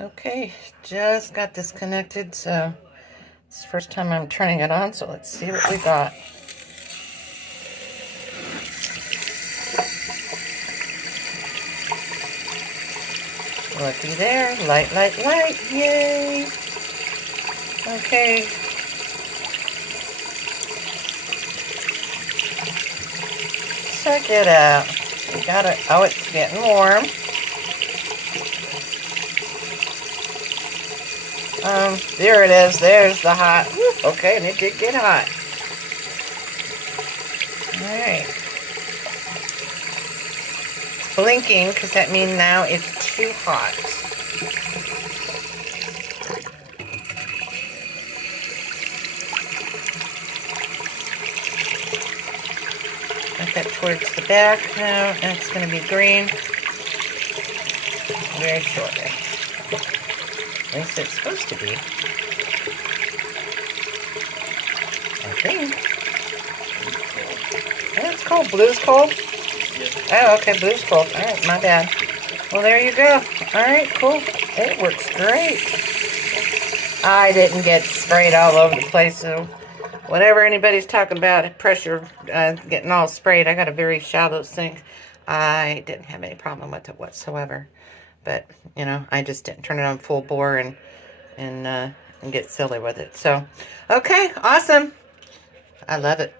Okay, just got this connected, so it's the first time I'm turning it on, so let's see what we got. Looky there, light, light, light, yay! Okay. Check it out. We got it. Oh, it's getting warm. There it is. There's the hot. Woo, okay, and it did get hot. Alright. It's blinking because that means now it's too hot. Put that towards the back now, and it's going to be green very shortly. At least it's supposed to be. Green. Oh, it's cold. Blue's cold? Oh, okay, blue's cold. Alright, my bad. Well, there you go. Alright, cool. It works great. I didn't get sprayed all over the place, so whatever anybody's talking about, pressure getting all sprayed, I got a very shallow sink. I didn't have any problem with it whatsoever. But, you know, I just didn't turn it on full bore and get silly with it. So, okay, awesome. I love it.